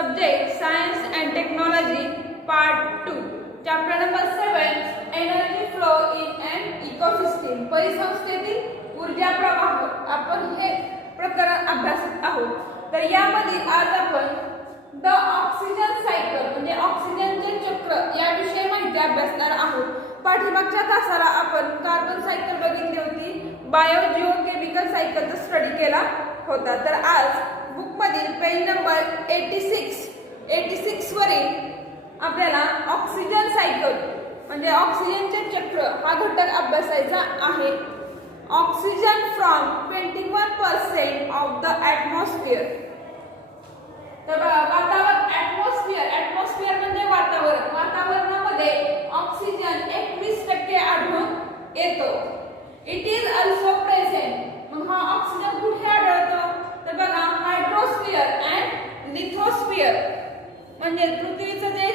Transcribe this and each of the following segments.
Subject Science and Technology Part 2 Chapter number 7 Energy Flow in an Ecosystem परिसंस्थेतील ऊर्जा प्रवाह आपण हे प्रकरण अभ्यासत आहोत. तर यामध्ये आज आपण द ऑक्सिजन सायकल म्हणजे ऑक्सिजनचे चक्र याविषयी माहिती अभ्यासणार आहोत. पाठीमागच्या तासाला आपण कार्बन सायकल बघितली होती, बायो जिओकेमिकल सायकलचा स्टडी केला होता. तर आज बुक मधील पेज नंबर 86 वरील आपल्याला ऑक्सिजन सायकल म्हणजे ऑक्सिजनचे चक्र हा घटक अभ्यासायचा आहे. Oxygen from 21% of the atmosphere. तर वातावरण ॲटमॉस्फिअर म्हणजे वातावरण. वातावरणामध्ये ऑक्सिजन 21% आढळून येतो. It is also present. मग हा ऑक्सिजन कुठे आढळतो? तर बघा, हायड्रोस्फिअर अँड लिथोस्फिअर म्हणजे पृथ्वीचं जे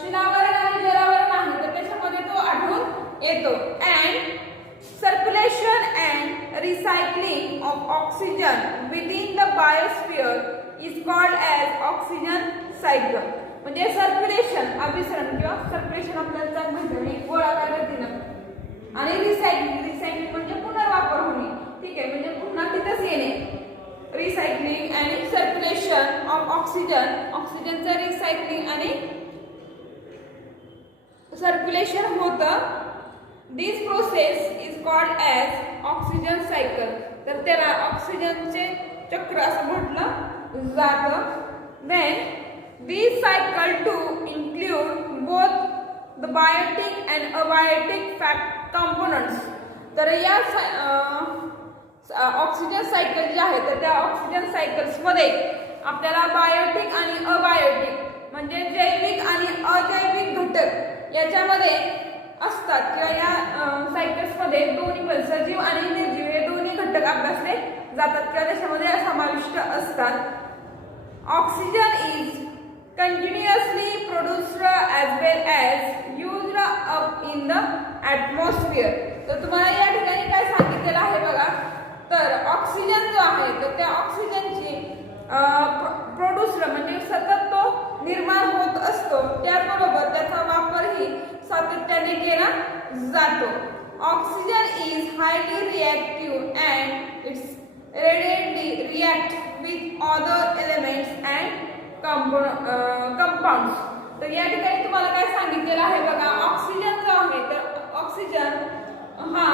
शिलावरण आणि जलावरण आहे तर त्याच्यामध्ये तो आढळून येतो. And circulation and recycling of oxygen within the biosphere is called as oxygen cycle. म्हणजे सर्क्युलेशन अभिसरण किंवा सर्क्युलेशन आपल्याला माहिती आहे गोळा पद्धतीनं, आणि रिसायकलिंग म्हणजे पुनर्वापर होणे. ठीक आहे, म्हणजे पुन्हा तिथंच येणे. रिसायकलिंग आणि सर्क्युलेशन ऑफ ऑक्सिजनचं रिसायकलिंग आणि सर्क्युलेशन होतं. This process is called as oxygen cycle. तर त्याला ऑक्सिजनचे चक्र असं म्हटलं जातं. Then this cycle to include both the biotic and abiotic components. तर या ऑक्सिजन सायकल जी आहे तर त्या ऑक्सिजन सायकल्समध्ये आपल्याला बायोटिक आणि अबायोटिक म्हणजे जैविक आणि अजैविक घटक याच्यामध्ये असतात किंवा या सायकल्समध्ये दोन्ही पण सजीव आणि निर्जीव हे दोन्ही घटक अभ्यासले जातात किंवा त्याच्यामध्ये समाविष्ट असतात. Oxygen is continuously produced as well as used up in the atmosphere. तर तुम्हाला या ठिकाणी काय सांगितलेलं आहे बघा, तर ऑक्सिजन जो आहे तर त्या ऑक्सिजनची प्रोड्यूस्ड म्हणजे सतत तो निर्माण होत असतो, त्याबरोबर त्याचा वापरही सातत्याने केला जातो. Oxygen is highly reactive and it's readily react with other elements and compounds. तर या ठिकाणी तुम्हाला काय सांगितलेलं आहे बघा, ऑक्सिजन जो आहे तर ऑक्सिजन हा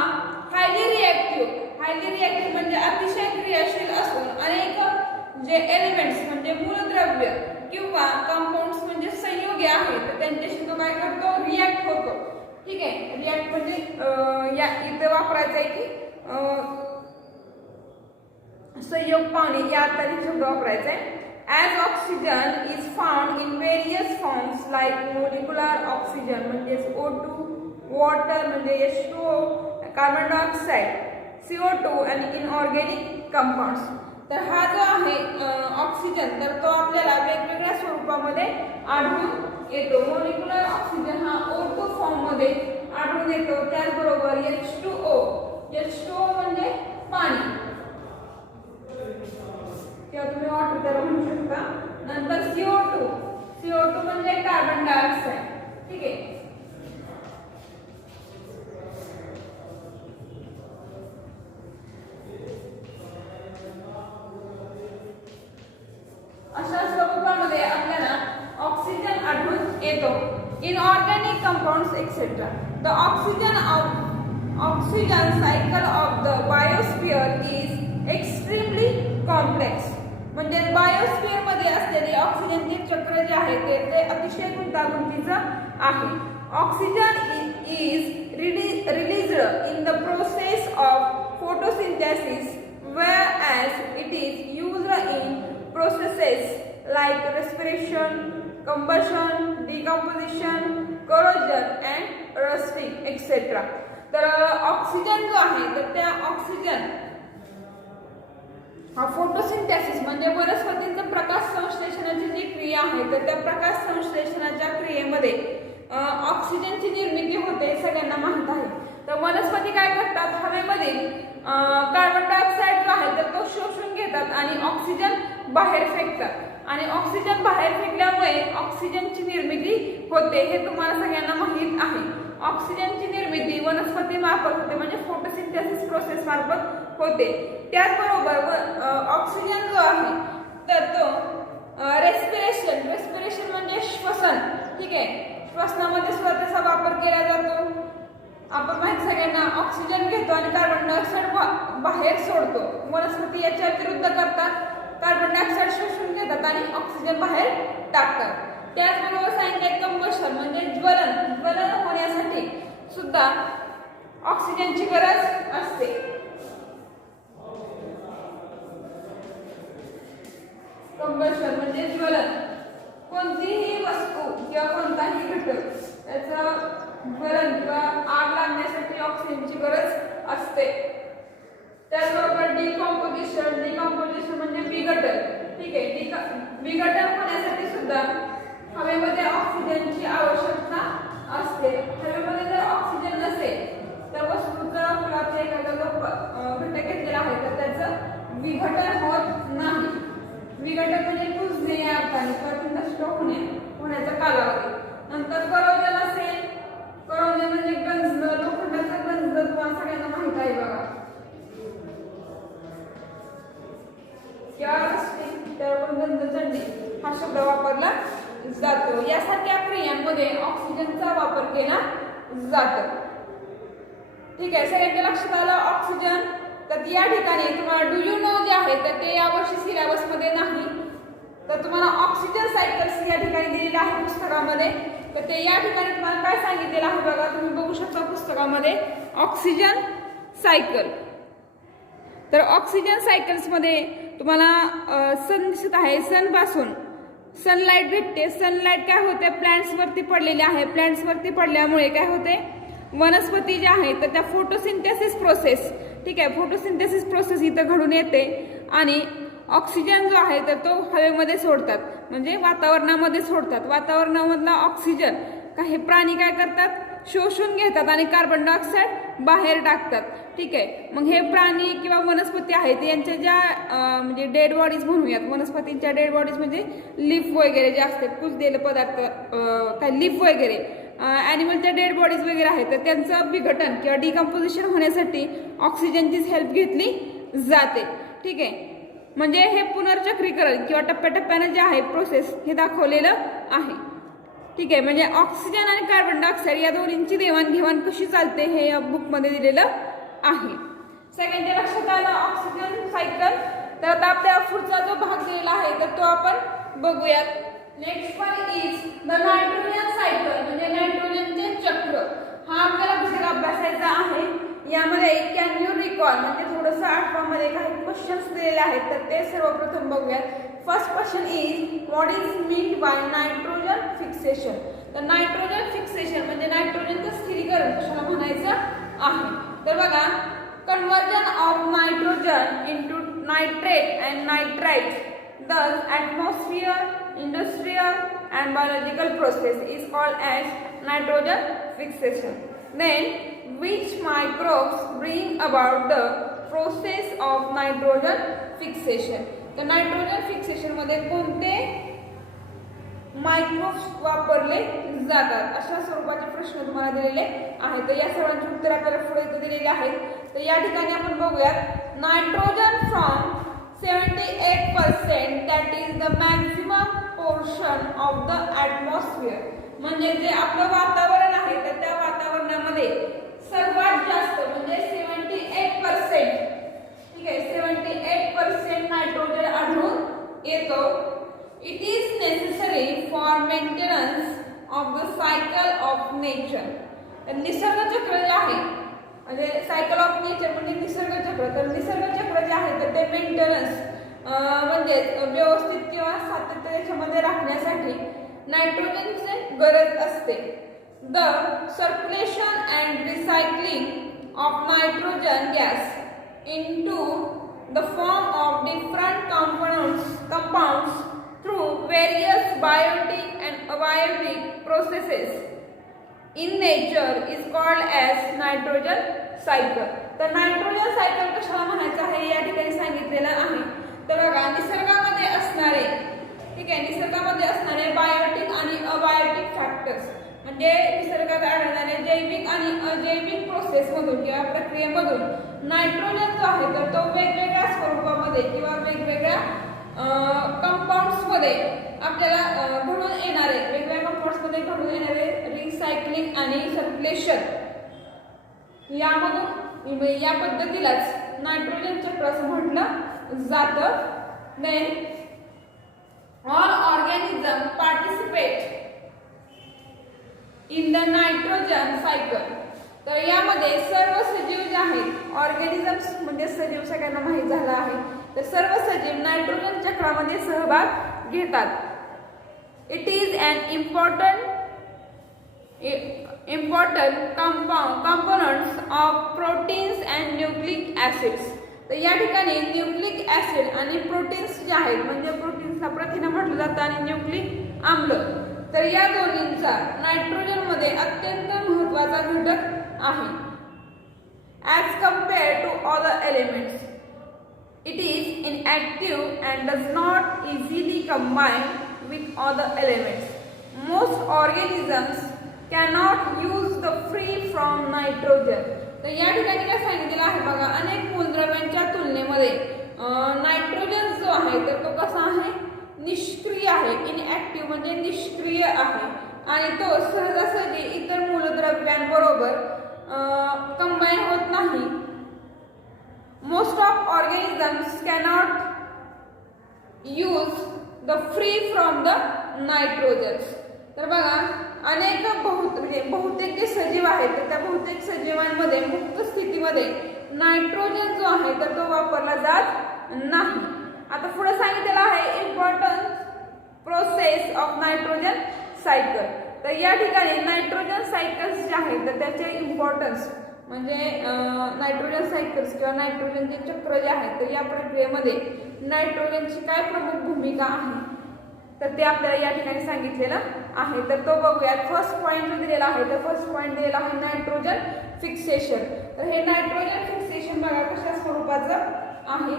हायली रिएक्टिव्ह म्हणजे अतिशय क्रियाशील असून अनेक जे एलिमेंट्स म्हणजे मूलद्रव्य किंवा कंपाऊंड्स म्हणजे संयुगे आहेत तर त्यांच्याशी तो काय करतो, रिॲक्ट होतो. ठीक आहे, रिॲक्ट म्हणजे या इथे वापरायचं आहे की संयोग पावणे या अर्थाने शब्द वापरायचा आहे. As oxygen is found in various forms like molecular oxygen म्हणजे O2, water म्हणजे H2O, carbon dioxide, CO2 आणि inorganic compounds. तर हा जो आहे ऑक्सिजन तर तो आपल्याला वेगवेगळ्या स्वरूपामध्ये आढळून येतो. मोलिक्युलर ऑक्सिजन हा O2 फॉर्म मध्ये आढळून येतो. त्याचबरोबर H2O म्हणजे पाणी किंवा तुम्ही वॉटर त्याला म्हणू शकता. नंतर CO2 म्हणजे कार्बन डायऑक्साइड. ठीक आहे, अशा स्वरूपामध्ये आपल्याला ऑक्सिजन आढळून येतो. Inorganic compounds etcetera. The oxygen cycle of the biosphere is extremely complex. म्हणजे बायोस्फिअर मध्ये असलेले ऑक्सिजनचे चक्र जे आहे ते अतिशय गुंतागुंतीचं आहे. Oxygen is released in the process of photosynthesis whereas it is used in processes like respiration, combustion, decomposition, corrosion and rusting etc. तर ऑक्सिजन जो आहे तर त्या ऑक्सिजन हा फोटोसिंथेसिस म्हणजे वनस्पतींचं प्रकाश संश्लेषणाची जी क्रिया आहे तर त्या प्रकाश संश्लेषणाच्या क्रियेमध्ये ऑक्सिजनची निर्मिती होते, सगळ्यांना माहित आहे. तर वनस्पती काय करतात, हवेमधील कार्बन डायऑक्साईड जो आहे तर तो शोषून घेतात आणि ऑक्सिजन बाहेर फेकतात. आणि ऑक्सिजन बाहेर फेकल्यामुळे ऑक्सिजनची निर्मिती होते, हे तुम्हाला सगळ्यांना माहीत आहे. ऑक्सिजनची निर्मिती वनस्पती मार्फत होते, म्हणजे फोटोसिंथेसिस प्रोसेस मार्फत होते. त्याचबरोबर ऑक्सिजन जो आहे तर तो रेस्पिरेशन म्हणजे श्वसन, ठीक आहे, श्वसनामध्ये सुद्धा त्याचा वापर केला जातो. आपण माहिती सगळ्यांना ऑक्सिजन घेतो आणि कार्बन डायऑक्साईड बाहेर सोडतो. वनस्पती याच्या विरुद्ध करतात, कार्बन डायऑक्साईड शोषून घेतात आणि ऑक्सिजन बाहेर टाकतात. त्याचबरोबर सांगितले कंबशन म्हणजे ज्वलन होण्यासाठी सुद्धा ऑक्सिजनची गरज असते. कंबशन म्हणजे ज्वलन, कोणतीही वस्तू किंवा कोणताही घटक त्याचं ज्वलन किंवा आग लागण्यासाठी ऑक्सिजनची गरज असते. त्याचबरोबर डिकॉम्पोजिशन म्हणजे विघटन, ठीक आहे, विघटन होण्यासाठी सुद्धा हवेमध्ये ऑक्सिजनची आवश्यकता असते. हवेमध्ये जर ऑक्सिजन नसेल तर वस्तूचा किंवा एखादा घटक घेतलेला आहे तर त्याचं विघटन होत नाही. विघटन म्हणजे कुजणे या अर्थाने किंवा नष्ट होण्याचा कालावधी. नंतर करोजन असेल, करोजन म्हणजे गंजणं, लोखंडाचं गंजणं तुम्हाला सगळ्यांना माहित आहे बघा, त्यावर गंज चढणे हा शब्द वापरला जातो. यासारख्या क्रियांमध्ये ऑक्सिजनचा वापर केला जातो. ठीक आहे, सगळ्यांच्या लक्षात आलं ऑक्सिजन. तर या ठिकाणी तुम्हाला डू यू नो जे आहे तर ते यावर्षी सिलेबस मध्ये नाही, तर तुम्हाला ऑक्सिजन सायकल्स या ठिकाणी दिलेलं आहे पुस्तकामध्ये. तर ते या ठिकाणी तुम्हाला काय सांगितलेलं आहे बघा, तुम्ही बघू शकता पुस्तकामध्ये ऑक्सिजन सायकल. तर ऑक्सिजन सायकल्स मध्ये तुम्हाला सन दिसत आहे, सन पासून सनलाईट भेटते. सनलाईट काय होते, प्लांट्स वरती पडलेले आहे. प्लांट्स वरती पडल्यामुळे काय होते, वनस्पती जे आहे तर त्या फोटोसिंथेसिस प्रोसेस, ठीक आहे, फोटोसिंथेसिस प्रोसेस इथं घडून येते आणि ऑक्सिजन जो आहे तर तो हवेमध्ये सोडतात, म्हणजे वातावरणामध्ये सोडतात. वातावरणामधला ऑक्सिजन काही प्राणी काय करतात, शोषून घेतात आणि कार्बन डायऑक्साईड बाहेर टाकतात. ठीक आहे, मग हे प्राणी किंवा वनस्पती आहेत यांच्या ज्या म्हणजे डेड बॉडीज म्हणूयात, वनस्पतींच्या डेड बॉडीज म्हणजे लीफ वगैरे जे असतात, कुजलेले पदार्थ, काय लीफ वगैरे, ॲनिमलच्या डेड बॉडीज वगैरे आहेत तर त्यांचं विघटन किंवा डिकम्पोजिशन होण्यासाठी ऑक्सिजनचीच हेल्प घेतली जाते. ठीक आहे, म्हणजे हे पुनर्चक्रीकरण किंवा टप्प्याटप्प्यानं जे आहे प्रोसेस हे दाखवलेलं आहे. ठीक आहे, म्हणजे ऑक्सिजन आणि कार्बन डायऑक्साईड या दोन्हींची देवाणघेवाण कशी चालते हे या बुकमध्ये दिलेलं आहे. सगळ्यांच्या लक्षात आलं ऑक्सिजन सायकल. तर आता आपल्या पुढचा जो भाग दिलेला आहे तर तो आपण बघूयात. Next one is the nitrogen cycle, म्हणजे नायट्रोजनचे चक्र. हा आपल्याला घटक अभ्यासायचा आहे. यामध्ये कॅन यू रिकॉल म्हणजे थोडंसं आठवामध्ये काही क्वेश्चन्स दिलेले आहेत तर ते सर्वप्रथम बघूयात. First question is what is meant by nitrogen fixation. तर नायट्रोजन फिक्सेशन म्हणजे नायट्रोजनचं स्थिरीकरण कशाला म्हणायचं आहे. तर बघा, conversion of nitrogen into nitrate and nitrite, thus atmosphere, industrial and biological process is called as nitrogen fixation. Then which microbes bring about the process of nitrogen fixation. तर nitrogen fixation मध्ये कोणते मायक्रोब्स वापरले जातात अशा स्वरूपाचे प्रश्न तुम्हाला दिलेले आहेत. तर या सर्वांची उत्तर आपल्याला पुढे इथे दिलेली आहेत. तर या ठिकाणी आपण बघूयात. Nitrogen from 78% that is the maximum portion of the atmosphere. म्हणजे जे आपलं वातावरण आहे तर त्या वातावरणामध्ये सर्वात जास्त म्हणजे 78%, ठीक आहे, 78% नायट्रोजन आढळून येतो. It is necessary for maintenance of the cycle of nature. निसर्ग चक्र जे आहे म्हणजे सायकल ऑफ नेचर म्हणजे निसर्ग चक्र. तर निसर्ग चक्र जे आहे तर ते मेंटेनन्स म्हणजे व्यवस्थित किंवा सातत्य त्याच्यामध्ये राखण्यासाठी नायट्रोजनची गरज असते. The circulation and recycling of nitrogen gas into the form of different compounds through various biotic and abiotic processes in nature is called as nitrogen cycle. तर नायट्रोजन सायकल कशाला म्हणायचं आहे या ठिकाणी सांगितलेलं आहे. तर बघा, निसर्गामध्ये असणारे ठीक आहे. निसर्गामध्ये असणारे बायोटिक आणि अबायोटिक फॅक्टर्स म्हणजे निसर्गात आढळणारे जैविक आणि अजैविक प्रोसेसमधून किंवा प्रक्रियेमधून नायट्रोजन जो आहे तर तो वेगवेगळ्या स्वरूपामध्ये किंवा वेगवेगळ्या कंपाऊंड्समध्ये आपल्याला घडून येणारे वेगवेगळ्या कंपाऊंड्समध्ये घडून येणारे रिसायकलिंग आणि सर्क्युलेशन यामधून या पद्धतीलाच नायट्रोजन चक्र असं म्हटलं जातं. Then all organism participate in the nitrogen cycle. तर यामध्ये सर्व सजीव जे आहेत ऑर्गॅनिझम्स म्हणजे सजीव सगळ्यांना माहीत झाला आहे तर सर्व सजीव नायट्रोजन चक्रामध्ये सहभाग घेतात. It is an important components of proteins and nucleic acids. तर या ठिकाणी न्यूक्लिक ऍसिड आणि प्रोटीन्स जे आहेत म्हणजे प्रोटीन्सला प्रथिने म्हटलं जातं आणि न्यूक्लिक आम्ल तर या दोन्हींचा नायट्रोजन मध्ये अत्यंत महत्त्वाचा घटक आहे. As compared to other elements it is inactive and does not easily combine with other elements. Most organisms cannot use the free from nitrogen. तर या ठिकाणी काय सांगितलेलं आहे बघा अनेक मूलद्रव्यांच्या तुलनेमध्ये नायट्रोजन जो आहे तर तो कसा आहे निष्क्रिय आहे. इनएक्टिव्ह म्हणजे निष्क्रिय आहे आणि तो सहजासहजी इतर मूलद्रव्यांबरोबर कंबाईन होत नाही. Most of organisms cannot use the free from the nitrogens. तर बघा अनेक बहुतेक जे सजीव आहेत तर त्या बहुतेक सजीवांमध्ये मुक्त स्थितीमध्ये नायट्रोजन जो आहे तर तो वापरला जात नाही. आता पुढे सांगितलेलं आहे important process of nitrogen cycle. तर या ठिकाणी नायट्रोजन सायकल्स जे आहेत तर त्याचे इम्पॉर्टन्स म्हणजे नायट्रोजन सायकल्स किंवा नायट्रोजनचे चक्र जे आहेत तर या प्रक्रियेमध्ये नायट्रोजनची काय प्रमुख भूमिका आहे तर ते आपल्याला या ठिकाणी सांगितलेलं आहे. तर तो बघूयात. फर्स्ट पॉईंट जो दिलेला आहे तर फर्स्ट पॉईंट दिलेला आहे नायट्रोजन फिक्सेशन. तर हे नायट्रोजन फिक्सेशन बघा कशा स्वरूपाचं आहे.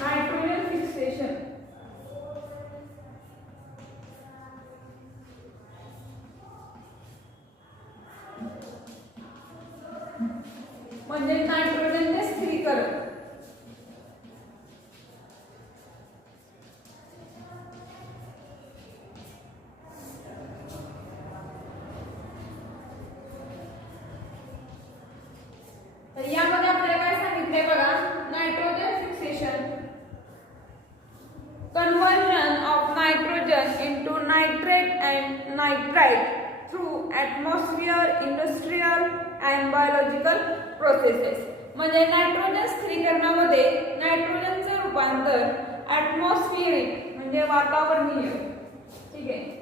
नायट्रोजन फिक्सेशन म्हणजे नायट्रोजनचे स्थिरीकरण. तर यामध्ये आपल्याला काय सांगितलंय बघा nitrogen fixation conversion of nitrogen into nitrate and nitrite through atmosphere industrial and biological processes. म्हणजे नायट्रोजन स्थिरीकरणामध्ये नायट्रोजनचे रूपांतर ॲटमॉस्फिअरिक म्हणजे वातावरणीय ठीक आहे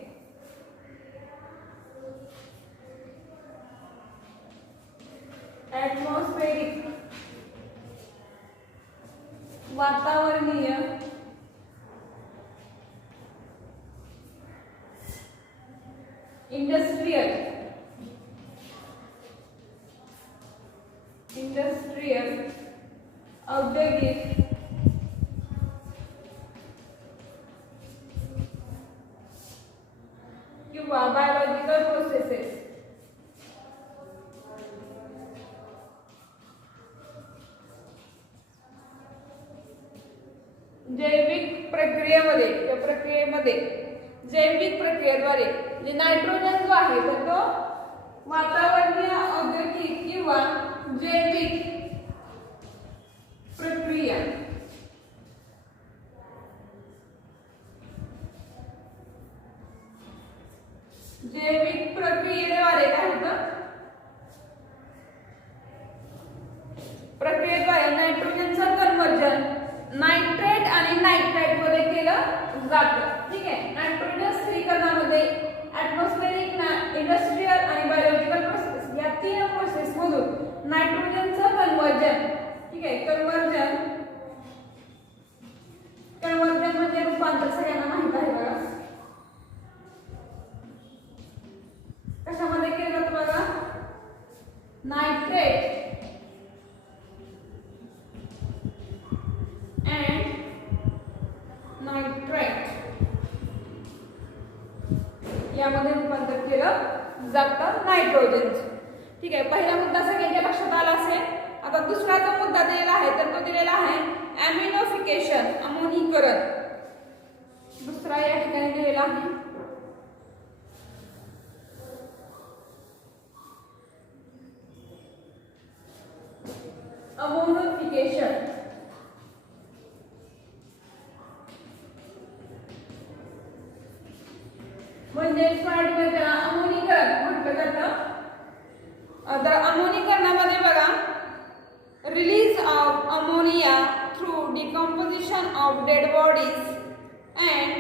ॲटमॉस्फेरिक वातावरणीय इंडस्ट्रियल औद्योगिक किंवा बायोलॉजिकल प्रोसेसेस जैविक प्रक्रियेमध्ये जैविक प्रक्रियेद्वारे जे नायट्रोजन जो आहे तर तो वातावरणीय औद्योगिक किंवा जैविक प्रक्रिया जैविक प्रक्रियेद्वारे काय होतं प्रक्रियेद्वारे नायट्रोजनचं कन्वर्जन नायट्रेट आणि नायट्राइट मध्ये केलं जातं. ठीक आहे. नायट्रोजन स्थिरीकरणामध्ये ॲटमॉस्फेरिक इंडस्ट्रियल आणि बायोलॉजिकल प्रोसेस या तीन प्रोसेस मधून नायट्रोजनचं कन्वर्जन ठीक आहे कन्वर्जन म्हणजे रूपांतर सगळ्यांना माहित आहे बघा कशामध्ये केलं जातं बघा नायट्रेट यामध्ये रूपांतर केलं जातं नायट्रोजनचं. ठीक आहे, पहिला मुद्दा सगळ्यांच्या लक्षात आला असेल. आता दुसरा जो मुद्दा दिलेला आहे तर तो दिलेला आहे अमिनोफिकेशन, अमोनीकरण. दुसरा या ठिकाणी दिलेला आहे अमोनिफिकेशन. म्हणजे मराठीमध्ये त्याला अमोनीकरण म्हटलं जातं. तर अमोनीकरणामध्ये बघा, release of ammonia through decomposition of dead bodies and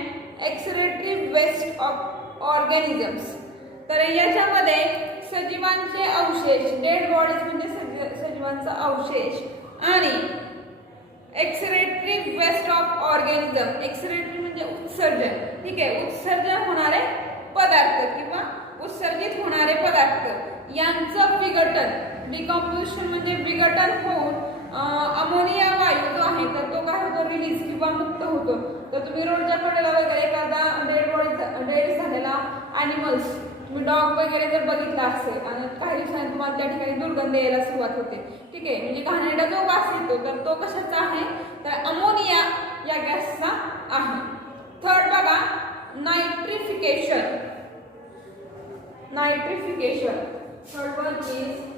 excretory waste of organisms. तर याच्यामध्ये सजीवांचे अवशेष, डेड बॉडीज म्हणजे सजीवांचा अवशेष, आणि excretory waste of organism. Excretory म्हणजे उत्सर्जन. ठीक आहे, उत्सर्जन होणारे पदार्थ किंवा उत्सर्जित होणारे पदार्थ यांचं विघटन, डिकम्पोजिशन म्हणजे विघटन होऊन अमोनिया वायू जो आहे तर तो काय होतो, रिलीज किंवा मुक्त होतो. तर तुम्ही रोडच्या कडेला वगैरे एखादा डेड झालेला ॲनिमल्स, तुम्ही डॉग वगैरे जर बघितला असेल आणि काही दिवसांनी तुम्हाला त्या ठिकाणी दुर्गंध यायला सुरुवात होते. ठीक आहे, म्हणजे घाणेरडा जो वास येतो तर तो कशाचा आहे, तर अमोनिया या गॅसचा आहे. थर्ड बघा, nitrification. Nitrification, third one is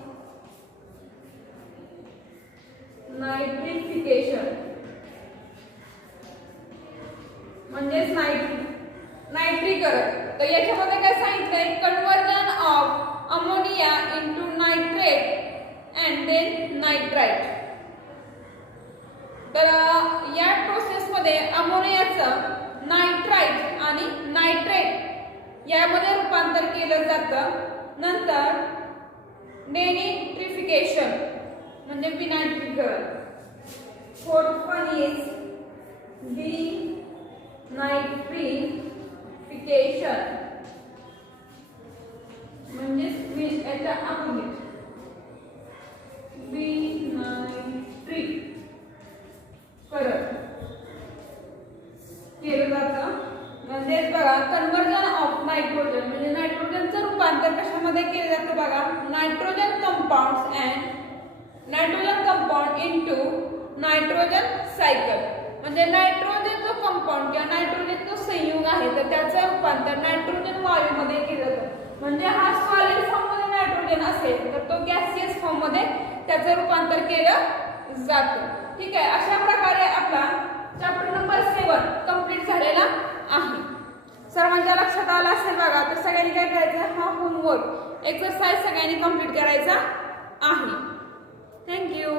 nitrification. म्हणजेच नायट्रीकरण. तर याच्यामध्ये काय सांगितलंय, conversion of ammonia into nitrate and then nitrite. तर या प्रोसेसमध्ये अमोनियाचं नायट्राइट आणि नायट्रेट यामध्ये रूपांतर केलं जातं. नंतर डेनिट्रिफिकेशन म्हणजे विनायट्रीकरण. फोर्थ वन इज डिनायट्रिफिकेशन म्हणजे याच्या अपोजिट, विनायट्रीकरण केलं जातं. म्हणजेच बघा, कन्वर्जन ऑफ नायट्रोजन म्हणजे नायट्रोजनचं रूपांतर कशामध्ये केलं जातं बघा, nitrogen compounds and nitrogen compound into nitrogen cycle. म्हणजे नायट्रोजन जो कंपाऊंड किंवा नायट्रोजन जो संयुग आहे तर त्याचं रूपांतर नायट्रोजन वायूमध्ये केलं जातं. म्हणजे हा सॉलिड फॉर्म मध्ये नायट्रोजन असेल तर तो गॅसियस फॉर्म मध्ये त्याचं रूपांतर केलं जातं. ठीक आहे, अशा प्रकारे आपला चॅप्टर नंबर 7 कंप्लीट झालेला आहे. सर्वांच्या लक्षात आला असेल बघा. तर सगळ्यांनी काय करायचं, हा होमवर्क एक्सरसाइज सगळ्यांनी कंप्लीट करायचा आहे. थँक्यू.